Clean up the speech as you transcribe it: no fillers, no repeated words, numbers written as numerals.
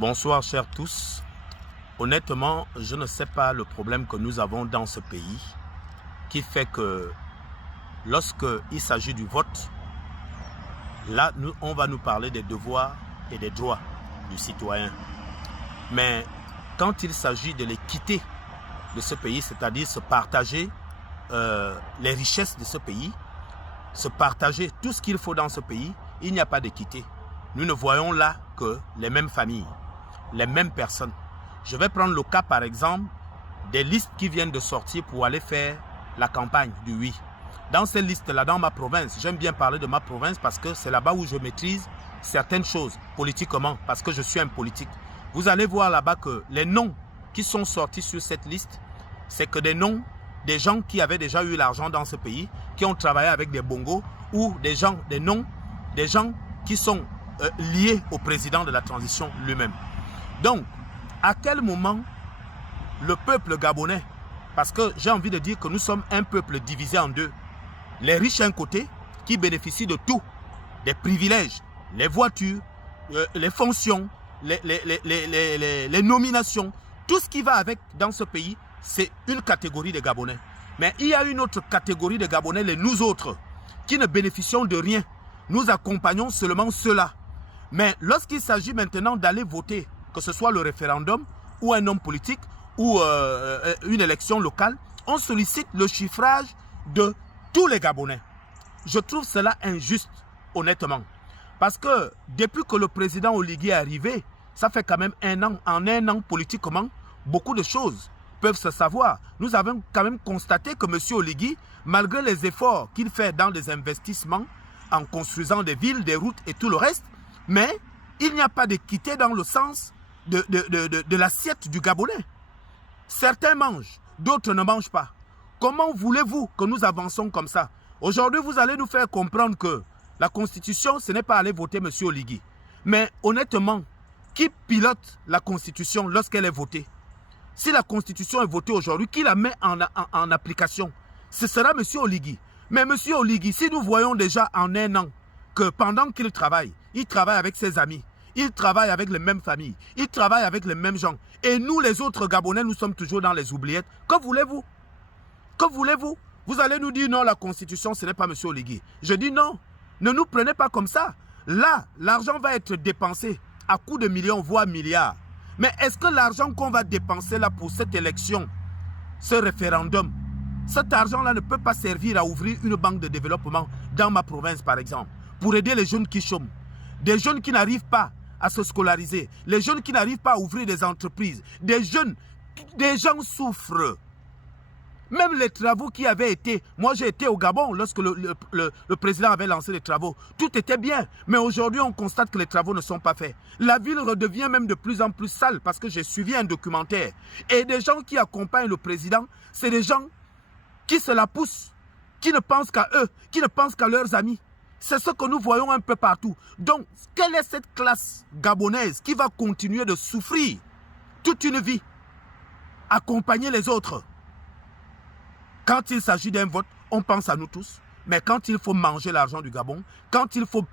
Bonsoir chers tous. Honnêtement, je ne sais pas le problème que nous avons dans ce pays qui fait que lorsqu'il s'agit du vote, là, on va nous parler des devoirs et des droits du citoyen. Mais quand il s'agit de l'équité de ce pays, c'est-à-dire se partager les richesses de ce pays, se partager tout ce qu'il faut dans ce pays, il n'y a pas d'équité. Nous ne voyons là que les mêmes familles, les mêmes personnes. Je vais prendre le cas par exemple des listes qui viennent de sortir pour aller faire la campagne du oui. Dans ces listes-là, dans ma province, j'aime bien parler de ma province parce que c'est là-bas où je maîtrise certaines choses politiquement, parce que je suis un politique. Vous allez voir là-bas que les noms qui sont sortis sur cette liste, c'est que des noms des gens qui avaient déjà eu l'argent dans ce pays, qui ont travaillé avec des bongos, ou des noms des gens qui sont liés au président de la transition lui-même. Donc, à quel moment le peuple gabonais, parce que j'ai envie de dire que nous sommes un peuple divisé en deux, les riches d'un côté qui bénéficient de tout, des privilèges, les voitures, les fonctions, les nominations, tout ce qui va avec dans ce pays, c'est une catégorie de Gabonais. Mais il y a une autre catégorie de Gabonais, les nous autres, qui ne bénéficions de rien. Nous accompagnons seulement ceux-là. Mais lorsqu'il s'agit maintenant d'aller voter, que ce soit le référendum ou un homme politique ou une élection locale, on sollicite le chiffrage de tous les Gabonais. Je trouve cela injuste, honnêtement. Parce que depuis que le président Oligui est arrivé, ça fait quand même un an. En un an, politiquement, beaucoup de choses peuvent se savoir. Nous avons quand même constaté que M. Oligui, malgré les efforts qu'il fait dans des investissements, en construisant des villes, des routes et tout le reste, mais il n'y a pas d'équité dans le sens de l'assiette du Gabonais. Certains mangent, d'autres ne mangent pas. Comment voulez-vous que nous avançons comme ça? Aujourd'hui, vous allez nous faire comprendre que la Constitution, ce n'est pas aller voter M. Oligui. Mais honnêtement, qui pilote la Constitution lorsqu'elle est votée? Si la Constitution est votée aujourd'hui, qui la met en application? Ce sera M. Oligui. Mais M. Oligui, si nous voyons déjà en un an que pendant qu'il travaille, il travaille avec ses amis, il travaille avec les mêmes familles, il travaille avec les mêmes gens. Et nous, les autres Gabonais, nous sommes toujours dans les oubliettes. Que voulez-vous? Que voulez-vous? Vous allez nous dire non, la Constitution, ce n'est pas M. Oligui. Je dis non, ne nous prenez pas comme ça. Là, l'argent va être dépensé à coups de millions, voire milliards. Mais est-ce que l'argent qu'on va dépenser là pour cette élection, ce référendum, cet argent-là ne peut pas servir à ouvrir une banque de développement dans ma province, par exemple, pour aider les jeunes qui chôment, des jeunes qui n'arrivent pas à se scolariser, les jeunes qui n'arrivent pas à ouvrir des entreprises, des gens souffrent. Même les travaux qui avaient été... Moi, j'ai été au Gabon lorsque le président avait lancé les travaux. Tout était bien. Mais aujourd'hui, on constate que les travaux ne sont pas faits. La ville redevient même de plus en plus sale parce que j'ai suivi un documentaire. Et des gens qui accompagnent le président, c'est des gens qui se la poussent, qui ne pensent qu'à eux, qui ne pensent qu'à leurs amis. C'est ce que nous voyons un peu partout. Donc, quelle est cette classe gabonaise qui va continuer de souffrir toute une vie, accompagner les autres? Quand il s'agit d'un vote, on pense à nous tous. Mais quand il faut manger l'argent du Gabon, quand il faut